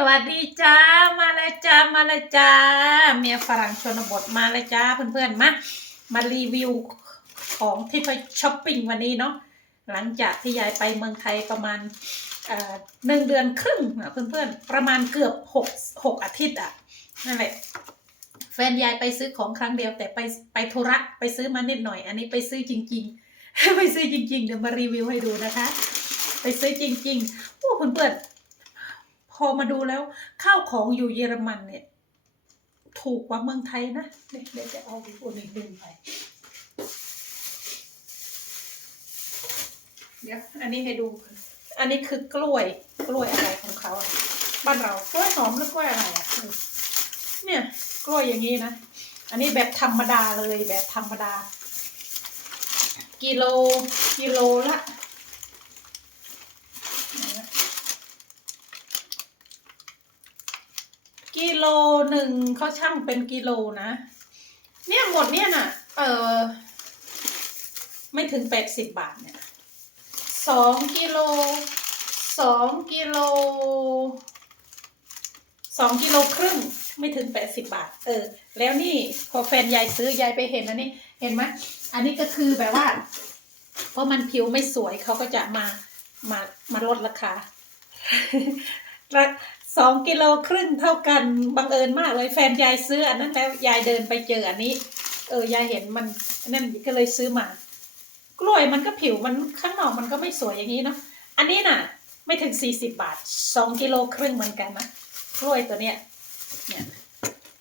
สวัสดีจ้ามาแล้วจ้ามาแล้วจ้าเมียฝรั่งชนบทมาแล้วจ้าเพื่อนๆมามารีวิวของที่ไปช้อปปิ้งวันนี้เนาะหลังจากที่ยายไปเมืองไทยประมาณหนึ่งเดือนครึ่งนะเพื่อนๆประมาณเกือบหกหกอาทิตย์อะนั่นแหละแฟนยายไปซื้อของครั้งเดียวแต่ไปไปธุระไปซื้อมานิดหน่อย อันนี้ไปซื้อจริง ๆ ไปซื้อจริง ๆ เดี๋ยวมารีวิวให้ดูนะคะ ไปซื้อจริงๆโอ้เพื่อนๆ พอมาดูแล้วข้าวของอยู่เยอรมันเนี่ย ถูกกว่าเมืองไทยนะเดี๋ยวจะเอาอีกอันหนึ่งดึงไป เดี๋ยวอันนี้ให้ดู อันนี้คือกล้วยกล้วยอะไรของเขาบ้านเรากล้วยหอมหรือกล้วยอะไรอะเนี่ยกล้วยอย่างนี้นะ อันนี้แบบธรรมดาเลยแบบธรรมดา กิโลกิโลละไหนวะ กิโลหนึ่งเขาช่างเป็นกิโลนะ เนี่ยหมดเนี่ยน่ะ เออไม่ถึงแปดสิบบาทเนี่ยสองกิโลสองกิโลสองกิโลครึ่งไม่ถึงแปดสิบบาท เออ แล้วนี่พอแฟนยายซื้อยายไปเห็นอันนี้ เห็นไหมอันนี้ก็คือแบบว่า เพราะมันผิวไม่สวยเขาก็จะมามามาลดราคาล สองกิโลครึ่งเท่ากันบังเอิญมากเลยแฟนยายซื้ออันนั้นแล้วยายเดินไปเจออันนี้ เออยายเห็นมันนั่นก็เลยซื้อมา กล้วยมันก็ผิวมันข้างนอกมันก็ไม่สวยอย่างนี้เนาะอันนี้น่ะ ไม่ถึงสี่สิบบาทสองกิโลครึ่งเหมือนกันนะกล้วยตัวเนี้ยเนี่ย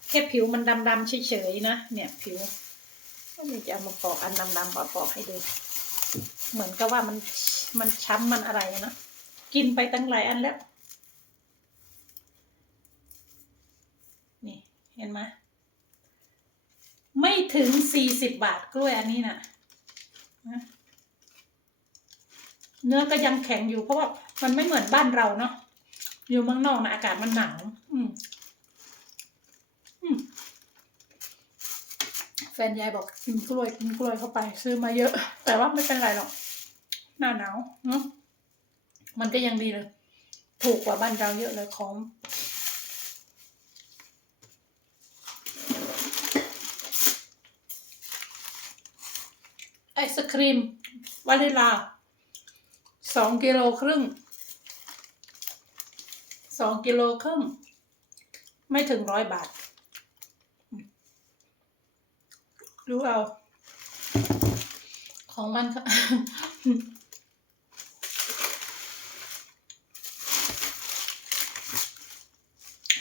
แค่ผิวมันดำๆเฉยๆนะเนี่ยผิวก็เลยจะเอามาปอกอันดำๆปอกๆให้ดู เหมือนกับว่ามันมันช้ำมันอะไรนะกินไปตั้งหลายอันแล้ว นี่ เห็นไหมไม่ถึงสี่สิบบาทกล้วยอันนี้น่ะนะเนื้อก็ยังแข็งอยู่เพราะว่ามันไม่เหมือนบ้านเราเนาะอยู่เมืองนอกนะอากาศมันหนาวแฟนยายบอกกินกล้วยกินกล้วยเข้าไป ซื้อมาเยอะ แต่ว่าไม่เป็นไรหรอก หน้าหนาวเนาะมันก็ยังดีเลย ถูกกว่าบ้านเราเยอะเลยของ ศครีมวานิลาสองกิโลครึ่งสองกิโลครึ่ง ไม่ถึงร้อยบาท รู้เอา ของมันค่ะ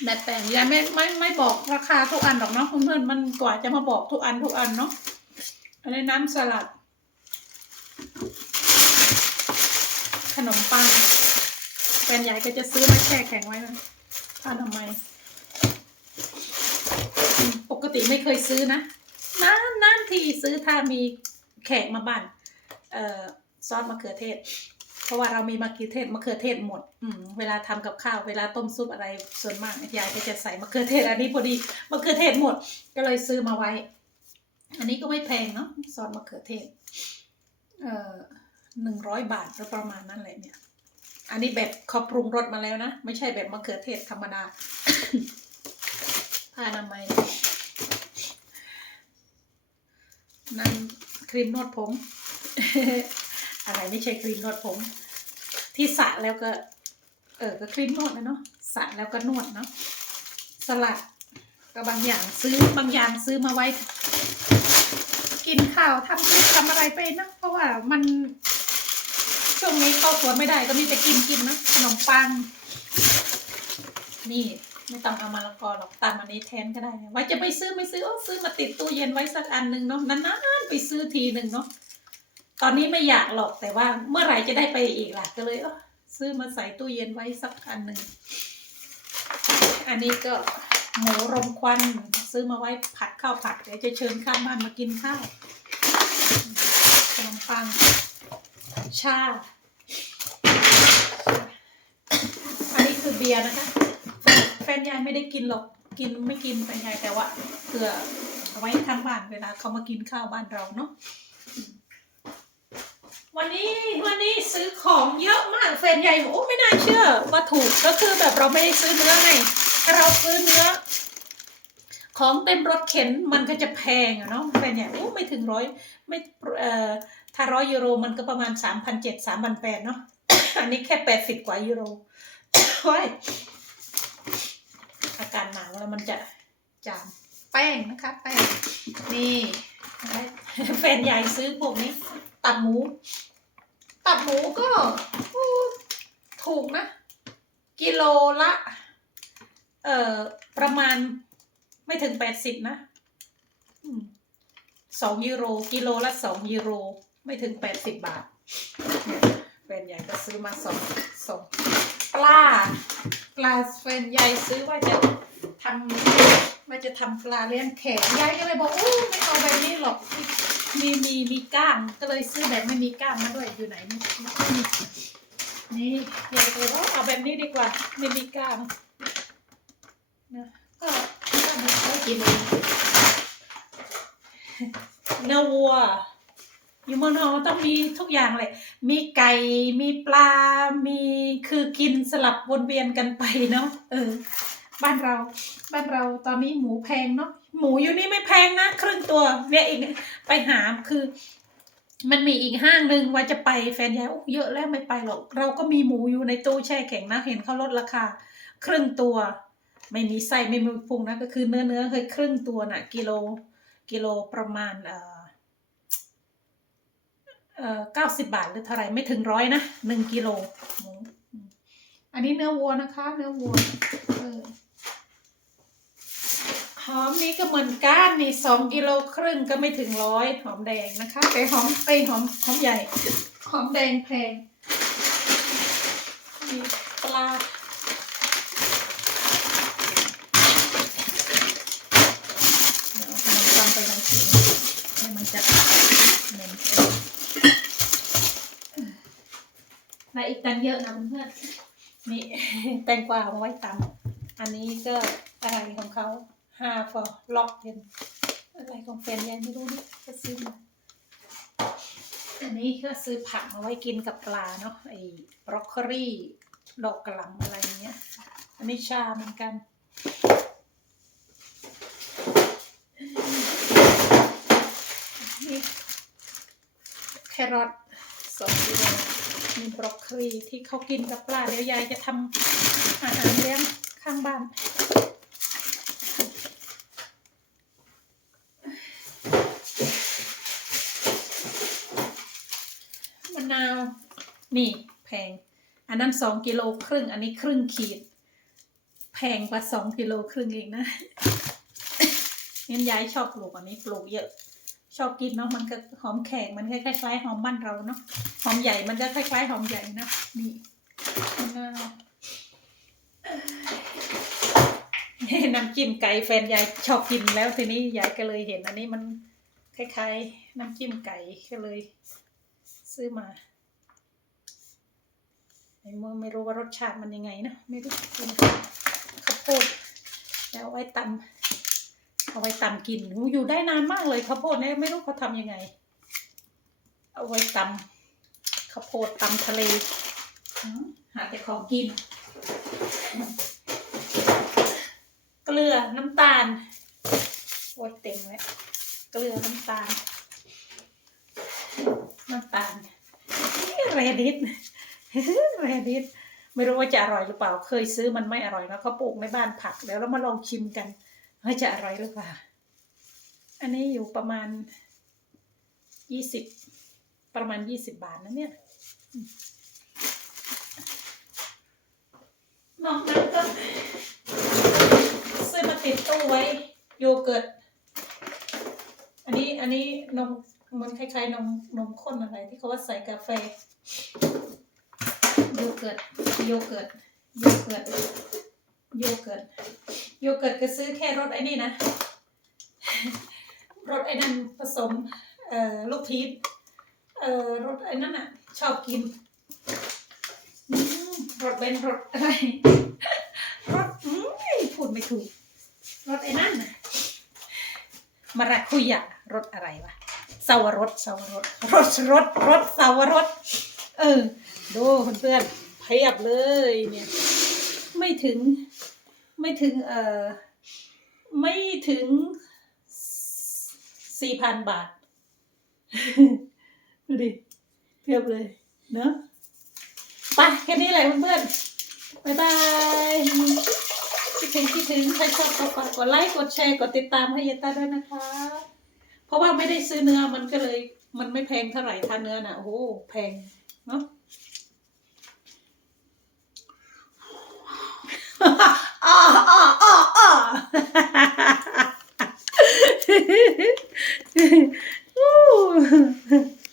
แบบแต่งยายไม่ไม่ไม่บอกราคาทุกอันหรอกเนาะเพื่อนๆมันกว่าจะมาบอกทุกอันทุกอันเนาะอันนี้น้ำสลัด ข นมปังแฟนยายก็จะซื้อมาแช่แข็งไว้นะผ้าทำไมปกติไม่เคยซื้อนะน้ำน้ำที่ซื้อถ้ามีแขกมาบ้าน เอ่อซอสมะเขือเทศ เพราะว่าเรามีมะเขือเทศมะเขือเทศหมด อืมเวลาทำกับข้าวเวลาต้มซุปอะไรส่วนมากยายก็จะใส่มะเขือเทศ อันนี้พอดีมะเขือเทศหมด ก็เลยซื้อมาไว้ อันนี้ก็ไม่แพงเนาะซอสมะเขือเทศ หนึ่งร้อยบาทประมาณนั้นแหละเนี่ย อันนี้แบบเขาปรุงรสมาแล้วนะ ไม่ใช่แบบมะเขือเทศธรรมดาผ้าอนามัยนั่นครีมนวดผม อะไรไม่ใช่ครีมนวดผม ที่สระแล้วก็ เออก็ครีมนวดนะเนาะสระแล้วก็นวดเนาะสลัดก็บางอย่างซื้อบางอย่างซื้อมาไว้ กินข้าวทำคลิปทำอะไรไปนะเพราะว่ามัน ช่วงนี้เข้าสวนไม่ได้ก็มีแต่กินกินนะขนมปัง นี่ไม่ต้องเอามาละกอหรอกตามอันนี้แทนก็ได้นะไว้จะไปซื้อไม่ซื้อโอ้ซื้อมาติดตู้เย็นไว้สักอันหนึ่งเนาะนานๆไปซื้อทีหนึ่งเนาะตอนนี้ไม่อยากหรอกแต่ว่าเมื่อไหร่จะได้ไปอีกล่ะก็เลยเออซื้อมาใส่ตู้เย็นไว้สักอันหนึ่งอันนี้ก็หมูรมควันซื้อมาไว้ผัดข้าวผัดเดี๋ยวจะเชิญข้างบ้านมากินข้าวขนมปังชา อันนี้คือ เบียร์นะคะ แฟนยายไม่ได้กินหรอก กินไม่กินแฟนยายแต่ว่าเผื่อเอาไว้ทางบ้านเวลาเขามากินข้าวบ้านเราเนาะ วันนี้วันนี้ซื้อของเยอะมากแฟนใหญ่บอกโอ้ไม่น่าเชื่อว่าถูกก็คือแบบเราไม่ได้ซื้อเนื้อไงเราซื้อเนื้อ ของเต็มรถเข็นมันก็จะแพงอะเนาะแฟนใหญ่โอ้ไม่ถึงร้อยไม่เอ่อถ้าร้อยยูโรมันก็ประมาณสามพันเจ็ดสามพันแปดเนาะอันนี้แค่แปดสิบกว่ายูโร โอ้ยอาการหนาวแล้วมันจะจามแป้งนะคะแป้งนี่แฟนใหญ่ซื้อพวกนี้ ตับหมู ตับหมูก็ถูกนะ กิโลละ เอ่อ ประมาณไม่ถึงแปดสิบนะสองยูโร กิโลละสองยูโร ไม่ถึงแปดสิบบาทแฟนใหญ่ก็ซื้อมาสองสอง ปลาปลาแฟนใหญ่ซื้อว่าจะทำว่าจะทำปลาเลี้ยงแขกยายก็เลยบอกโอ้ไม่เอาแบบนี้หรอกมีมีมีก้างก็เลยซื้อแบบไม่มีก้างมาด้วยอยู่ไหนนี่นี่ยายก็เลยบอกเอาแบบนี้ดีกว่าไม่มีก้างนะก็ก็มีกินเนื้อวัว อยู่เมืองนอกต้องมีทุกอย่างเลย มีไก่ มีปลา มีคือกินสลับวนเวียนกันไปเนาะ เออ บ้านเรา บ้านเราตอนนี้หมูแพงเนาะ หมูอยู่นี่ไม่แพงนะครึ่งตัว เนี่ยอีกไปหาคือ มันมีอีกห้างหนึ่งว่าจะไปแฟนยายโอ้เยอะแล้วไม่ไปหรอก เราก็มีหมูอยู่ในตู้แช่แข็งนะ เห็นเขาลดราคา ครึ่งตัว ไม่มีไส้ไม่มีพุงนะ ก็คือเนื้อเนื้อเคยครึ่งตัวน่ะ กิโล กิโลประมาณเอ่อ เอ่อเก้าสิบบาทหรือเท่าไรไม่ถึงร้อยนะหนึ่งกิโลอันนี้เนื้อวัวนะคะ เนื้อวัวออหอมนี่ก็เหมือนกันนี่สองกิโลครึ่งก็ไม่ถึงร้อยหอมแดงนะคะไปหอมไปหอมหอมใหญ่ หอมแดงแพงปลาเดี๋ยวเอาขนมปังไปลองชิมให้มันจะเหม็น มาอี กันเยอะนะเพื่อนนี่แตงกวาเอาไว้ตำอันนี้ก็อะไรของเขาห้าฟอล็อกเป็นอะไรของแฟนยายไม่รู้นี่ก็ซื้อมาอันนี้ก็ซื้อผักมาไว้กินกับปลาเนาะไอ้บรอกโคลีดอกกระหล่ำอะไรเงี้ย อันนี้ชาเหมือนกันนี่แครอทสองกิโล มีบรอกโคลีที่เขากินกับปลาเดี๋ยวยายจะทำอาหารเลี้ยงข้างบ้าน มะนาว นี่แพง อันนั้นสองกิโลครึ่ง อันนี้ครึ่งขีด แพงกว่าสองกิโลครึ่งเองนะงั้นยายชอบปลูกอันนี้ปลูกเยอะ ชอบกินเนาะมันก็หอมแขกมันคล้ายๆหอมบ้านเราเนาะหอมใหญ่มันก็คล้ายๆหอมใหญ่นะนี่มะนี่น้ำจิ้มไก่แฟนยายชอบกินแล้วทีนี้ยายก็เลยเห็นอันนี้มันคล้ายๆ น้ำจิ้มไก่ก็เลย ซื้อมาไม่รู้ไม่รู้ว่ารสชาติมันยังไงนะไม่รู้กินข้าวโพดแล้วไว้ตำ เอาไว้ตำกินหูอยู่ได้นานมากเลยข้าวโพดเนี่ยไม่รู้เขาทำยังไง เอาไว้ตำข้าวโพดตำทะเลหาแต่ของกิน เกลือน้ำตาลโอ้ยเต็มเลยเกลือน้ำตาลน้ำตาลเรดิตเรดิตไม่รู้ว่าจะอร่อยหรือเปล่า เคยซื้อมันไม่อร่อยนะเขาปลูกในบ้านผักแล้วเรามาลองชิมกัน ว่าจะอร่อยหรือเปล่า อันนี้อยู่ประมาณยี่สิบประมาณยี่สิบบาทนะเนี่ยมนอกนั้นก็ซื้อมาติดตู้ไว้โยเกิร์ต อันนี้อันนี้นมมันคล้ายๆนมนมข้นอะไรที่เขาว่าใส่กาแฟโยเกิร์ตโยเกิร์ตโยเกิร์ตโยเกิร์ต โยเกิร์ตก็ซื้อแค่รสไอ้นี่นะ รสไอ้นั่นผสม เอ่อลูกพีชเอ่อรสไอ้นั่นอะ ชอบกินรสเป็นรสอะไรรสอืมพูดไม่ถูกรสไอ้นั่นนะมาราคุยะรสอะไรวะสาวรสสาวรสรสรสรสสาวรสเออ ดูเพื่อนๆเพียบเลยเนี่ย ไม่ถึง ไม่ถึงเออไม่ถึงสี่พันบาท ดูดิเทียบเลย เนาะไปแค่นี้แหละเพื่อนๆบ๊ายบายคิดถึงคิดถึงใครชอบก็กดไลค์กดแชร์กดติดตามให้ยาต้าด้วยนะคะ เพราะว่าไม่ได้ซื้อเนื้อมันก็เลย มันไม่แพงเท่าไหร่ถ้าเนื้อน่ะโอ้โหแพงเนาะ ah, ah, ah, ah.